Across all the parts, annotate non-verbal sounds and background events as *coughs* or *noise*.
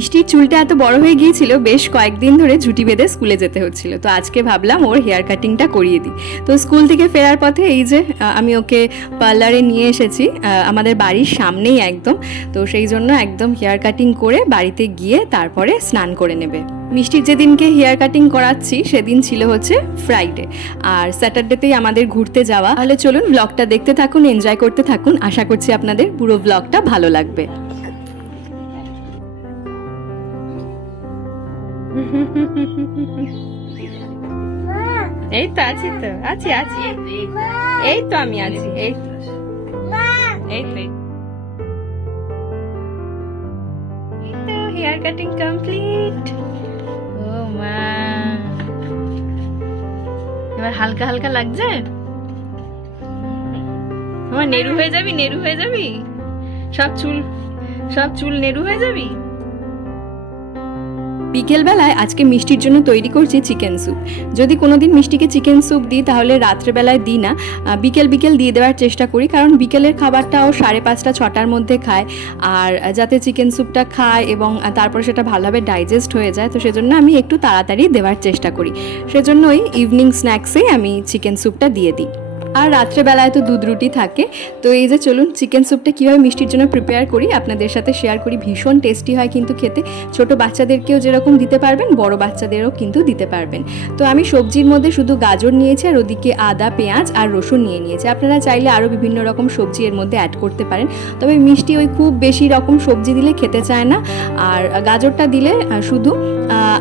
মিষ্টির চুলটা এত বড় হয়ে গিয়েছিল, বেশ কয়েকদিন ধরে ঝুটি বেঁধে স্কুলে যেতে হচ্ছিল। তো আজকে ভাবলাম ওর হেয়ার কাটিংটা করিয়ে দিই। তো স্কুল থেকে ফেরার পথে এই যে আমি ওকে পার্লারে নিয়ে এসেছি আমাদের বাড়ির সামনেই একদম। তো সেই জন্য একদম হেয়ার কাটিং করে বাড়িতে গিয়ে তারপরে স্নান করে নেবে। মিষ্টির যেদিনকে হেয়ার কাটিং করাচ্ছি, সেদিন ছিল হচ্ছে ফ্রাইডে আর স্যাটারডেতেই আমাদের ঘুরতে যাওয়া। তাহলে চলুন ব্লগটা দেখতে থাকুন এনজয় করতে থাকুন। আশা করছি আপনাদের পুরো ব্লগটা ভালো লাগবে। এই তো আছি তো, আছি আছি। এই তো আমি আছি, এই। এই তো হেয়ার কাটিং কমপ্লিট। ও মা। এবার হালকা হালকা লাগছে? আমার নেরু হয়ে যাবি নেরু হয়ে যাবি? সব চুল সব চুল নেরু হয়ে যাবি? বিকেলবেলায় আজকে মিষ্টির জন্য তৈরি করছি চিকেন স্যুপ। যদি কোনোদিন মিষ্টিকে চিকেন স্যুপ দিই, তাহলে রাত্রেবেলায় দিই না। বিকেল বিকেল দিয়ে দেওয়ার চেষ্টা করি, কারণ বিকেলের খাবারটাও সাড়ে পাঁচটা, ছটার মধ্যে খায়। আর যাতে চিকেন স্যুপটা খায় এবং তারপরে সেটা ভালোভাবে ডাইজেস্ট হয়ে যায়, তো সেজন্য আমি একটু তাড়াতাড়ি দেওয়ার চেষ্টা করি। সেজন্যই ইভিনিং স্ন্যাক্সে আমি চিকেন স্যুপটা দিয়ে দিই। আর রাত্রেবেলায় তো দুধ রুটি থাকে। তো এই যে চলুন চিকেন স্যুপটা কীভাবে মিষ্টির জন্য প্রিপেয়ার করি, আপনাদের সাথে শেয়ার করি। ভীষণ টেস্টি হয় কিন্তু খেতে। ছোট বাচ্চাদেরকেও যেরকম দিতে পারবেন, বড় বাচ্চাদেরও কিন্তু দিতে পারবেন। তো আমি সবজির মধ্যে শুধু গাজর নিয়েছি আর ওদিকে আদা, পেঁয়াজ আর রসুন নিয়ে নিয়েছি। আপনারা চাইলে আরও বিভিন্ন রকম সবজি এর মধ্যে অ্যাড করতে পারেন। তবে মিষ্টি ওই খুব বেশি রকম সবজি দিলে খেতে চায় না। আর গাজরটা দিলে শুধু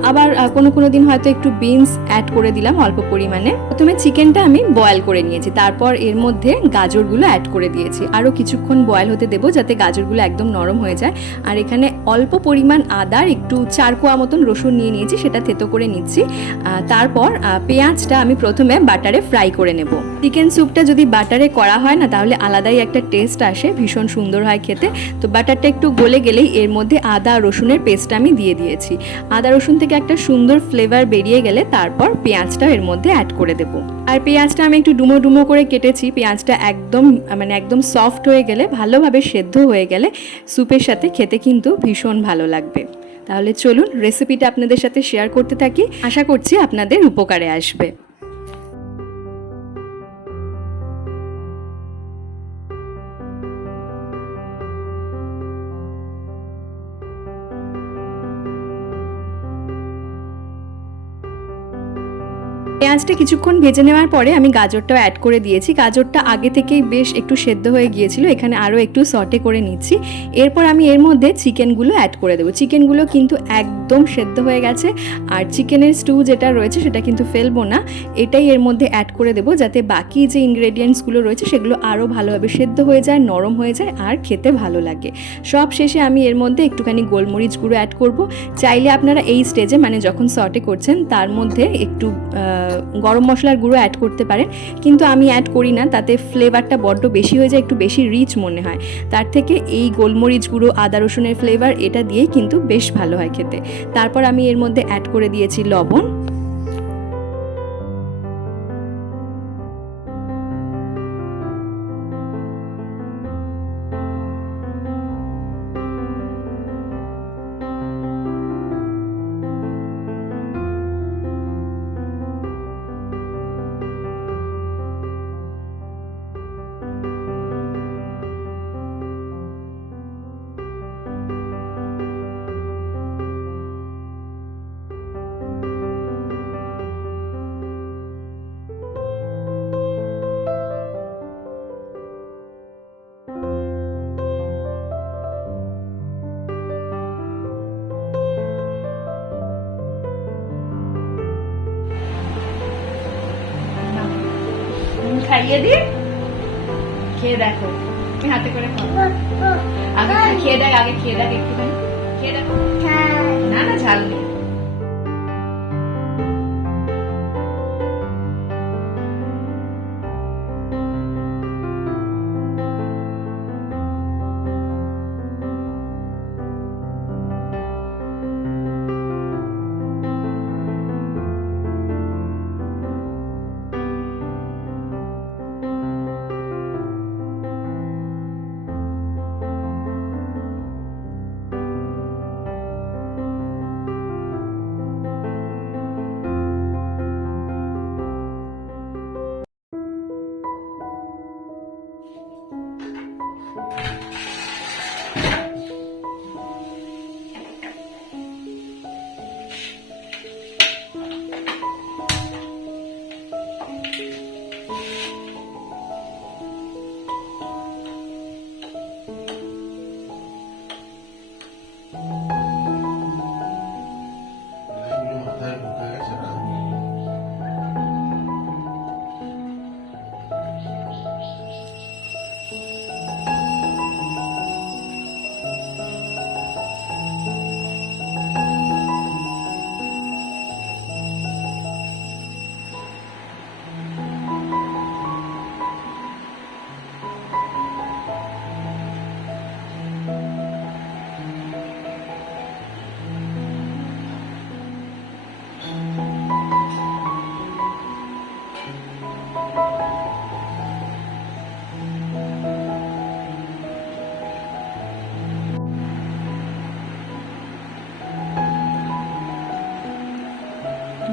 আবার কোনো কোনো দিন হয়তো একটু বিনস অ্যাড করে দিলাম অল্প পরিমাণে। প্রথমে চিকেনটা আমি বয়েল করে নিয়েছি। তারপর এর মধ্যে গাজরগুলো অ্যাড করে দিয়েছি। আরও কিছুক্ষণ বয়েল হতে দেবো যাতে গাজরগুলো একদম নরম হয়ে যায়। আর এখানে অল্প পরিমাণ আদার একটু চার কোয়া মতন রসুন নিয়ে নিয়েছি, সেটা থেতো করে নিচ্ছি। তারপর পেঁয়াজটা আমি প্রথমে বাটারে ফ্রাই করে নেব। চিকেন স্যুপটা যদি বাটারে করা হয় না, তাহলে আলাদাই একটা টেস্ট আসে, ভীষণ সুন্দর হয় খেতে। তো বাটারটা একটু গলে গেলেই এর মধ্যে আদা রসুনের পেস্ট আমি দিয়ে দিয়েছি। আদা রসুন থেকে একটা সুন্দর ফ্লেভার বেরিয়ে গেলে তারপর পেঁয়াজটা এর মধ্যে অ্যাড করে দেবো। আর পেঁয়াজটা আমি একটু ডুমো ডুমো করে কেটেছি। পেঁয়াজটা একদম মানে একদম সফট হয়ে গেলে, ভালোভাবে সেদ্ধ হয়ে গেলে স্যুপের সাথে খেতে কিন্তু ভীষণ ভালো লাগবে। তাহলে চলুন রেসিপিটা আপনাদের সাথে শেয়ার করতে থাকি। আশা করছি আপনাদের উপকারে আসবে। পেঁয়াজটা কিছুক্ষণ ভেজে নেওয়ার পরে আমি গাজরটাও অ্যাড করে দিয়েছি। গাজরটা আগে থেকেই বেশ একটু সেদ্ধ হয়ে গিয়েছিল, এখানে আরও একটু সটে করে নিচ্ছি। এরপর আমি এর মধ্যে চিকেনগুলো অ্যাড করে দেবো। চিকেনগুলো কিন্তু একদম সেদ্ধ হয়ে গেছে, আর চিকেনের স্টু যেটা রয়েছে সেটা কিন্তু ফেলব না। এটাই এর মধ্যে অ্যাড করে দেবো যাতে বাকি যে ইনগ্রেডিয়েন্টসগুলো রয়েছে সেগুলো আরও ভালোভাবে সেদ্ধ হয়ে যায়, নরম হয়ে যায় আর খেতে ভালো লাগে। সব শেষে আমি এর মধ্যে একটুখানি গোলমরিচ গুঁড়ো অ্যাড করব। চাইলে আপনারা এই স্টেজে মানে যখন সটে করছেন, তার মধ্যে একটু গরম মশলার গুঁড়ো অ্যাড করতে পারেন। কিন্তু আমি অ্যাড করি না, তাতে ফ্লেভারটা বড্ড বেশি হয়ে যায়, একটু বেশি রিচ মনে হয়। তার থেকে এই গোলমরিচ গুঁড়ো, আদা রসুনের ফ্লেভার এটা দিয়েই কিন্তু বেশ ভালো হয় খেতে। তারপর আমি এর মধ্যে অ্যাড করে দিয়েছি লবণ। খাইয়ে দিই খেয়ে দেখো। তুমি হাতে করে খাও। আগে খেয়ে দেখ আগে খেয়ে দেখ একটুখানি। খেয়ে দেখো। না না ঝাল নেই।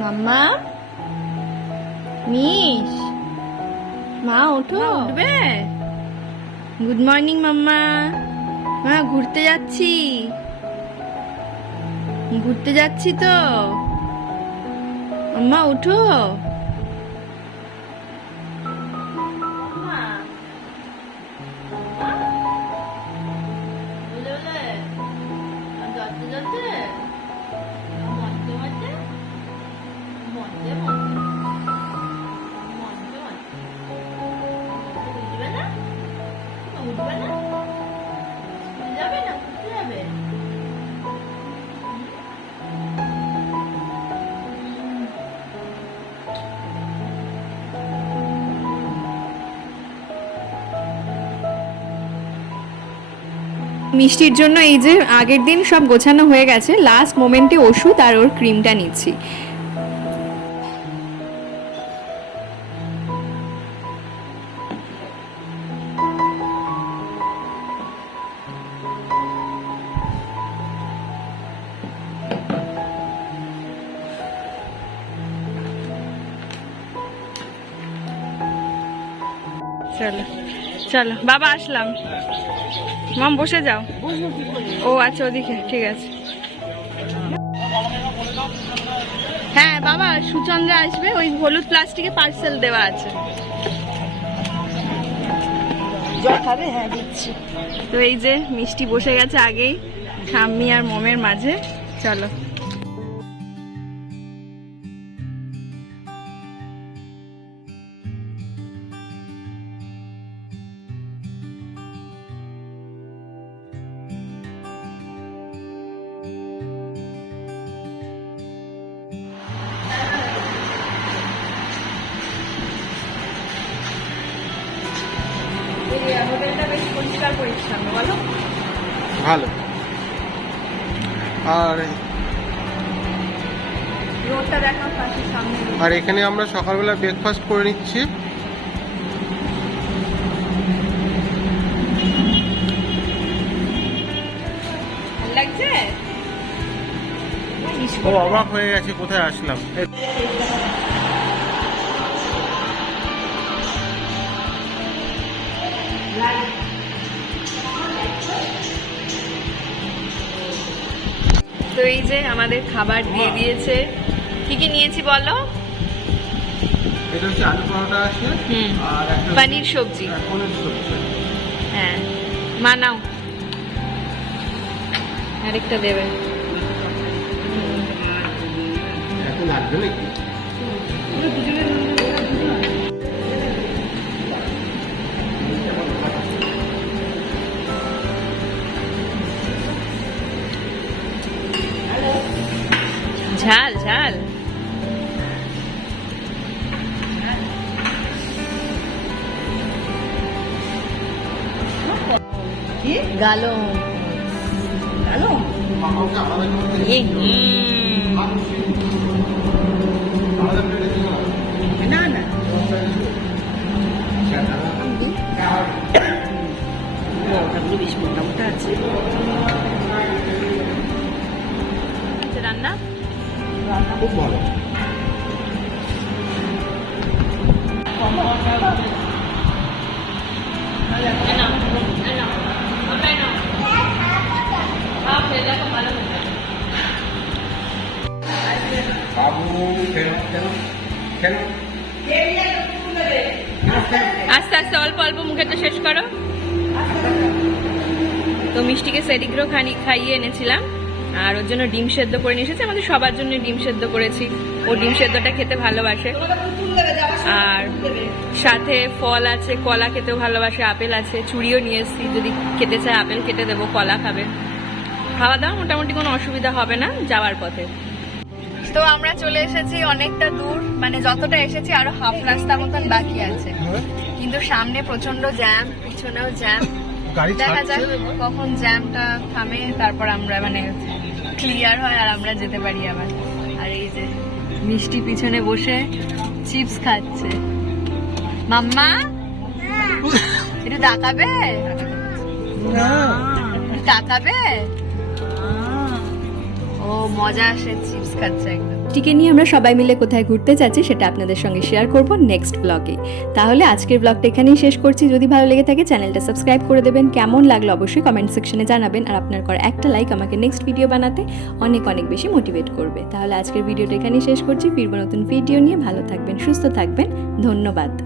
মাম্মা। মিস মা ওঠো। উঠবে? গুড মর্নিং মাম্মা। মা ঘুরতে যাচ্ছি। ঘুরতে যাচ্ছি তো। মাম্মা ওঠো। মিষ্টির জন্য এই যে আগের দিন সব গোছানো হয়ে গেছে লাস্ট মোমেন্টে ওষুধ আর ওর ক্রিমটা নিচ্ছি। চলো বাবা আসলাম। মাম বসে যাও। ও আচ্ছা ওদিকে ঠিক আছে। হ্যাঁ বাবা সুচন্দ্রা আসবে ওই হলুদ প্লাস্টিকে পার্সেল দেওয়া আছে। হ্যাঁ তো এই যে মিষ্টি বসে গেছে আগেই ঠাম্মি আর মমের মাঝে। চলো। পরিষ্কার পরিচ্ছন্ন বলো। ভালো। আর রোডটা পাশের সামনে আর এখানে আমরা সকালবেলা ব্রেকফাস্ট করে নিচ্ছি। লাগছে? ও অবাক হয়ে গেছে কোথায় আসলাম? তো এই যে আমাদের খাবার দিয়ে দিয়েছে। কি কি নিয়েছি বলো? এটা হচ্ছে আলু পরোটা আছে হুম। আর একটা পনির সবজি। হ্যাঁ, পনির সবজি। হ্যাঁ। মানাও আরেকটা দেবে। এখন লাগবে নাকি? কি? গালো। জানো মামাকে আমাদের মধ্যে আমাদের প্লেটে দিও না। না। ওটাগুলো *coughs* বেশ আছে। রান্না খুব ভালো। আস্তে আস্তে, অল্প অল্প মুখে মুখেটা শেষ করো। তো মিষ্টিকে সেরিগ্রো খানি খাইয়ে এনেছিলাম। আর ওর জন্য ডিম সেদ্ধ করে নিয়ে এসেছে। আমাদের সবার জন্য ডিম সেদ্ধ করেছি। ও ডিম সেদ্ধটা খেতে ভালোবাসে। আর সাথে ফল আছে, কলা খেতেও ভালোবাসে, আপেল আছে। চুড়িও নিয়ে এসেছি। যদি খেতে চায়, আপেল কেটে দেবো, কলা খাবে। খাওয়া দাওয়া মোটামুটি কোনো অসুবিধা হবে না, যাওয়ার পথে। তো আমরা চলে এসেছি অনেকটা দূর মানে যতটা এসেছি আরও হাফ রাস্তা মতন বাকি আছে। কিন্তু সামনে প্রচণ্ড জ্যাম পিছনেও জ্যাম দেখা যাক কখন জ্যামটা থামে তারপর আমরা মানে ক্লিয়ার হয় আর আমরা যেতে পারি আবার। আর এই যে মিষ্টি পিছনে বসে চিপস খাচ্ছে। মাম্মা? একটু তাকাবে? একটু তাকাবে? ও মজা আসে, চিপস খাচ্ছে একদম। টিকে নিয়ে আমরা সবাই মিলে কোথায় ঘুরতে যাচ্ছি সেটা আপনাদের সঙ্গে শেয়ার করব নেক্সট ব্লগে। তাহলে আজকের ব্লগটা এখানেই শেষ করছি। যদি ভালো লেগে থাকে, চ্যানেলটা সাবস্ক্রাইব করে দেবেন। কেমন লাগল অবশ্যই কমেন্ট সেকশনে জানাবেন। আর আপনার করা একটা লাইক আমাকে নেক্সট ভিডিও বানাতে অনেক অনেক বেশি মোটিভেট করবে। তাহলে আজকের ভিডিওটা এখানেই শেষ করছি। ফিরবো নতুন ভিডিও নিয়ে। ভালো থাকবেন, সুস্থ থাকবেন। ধন্যবাদ।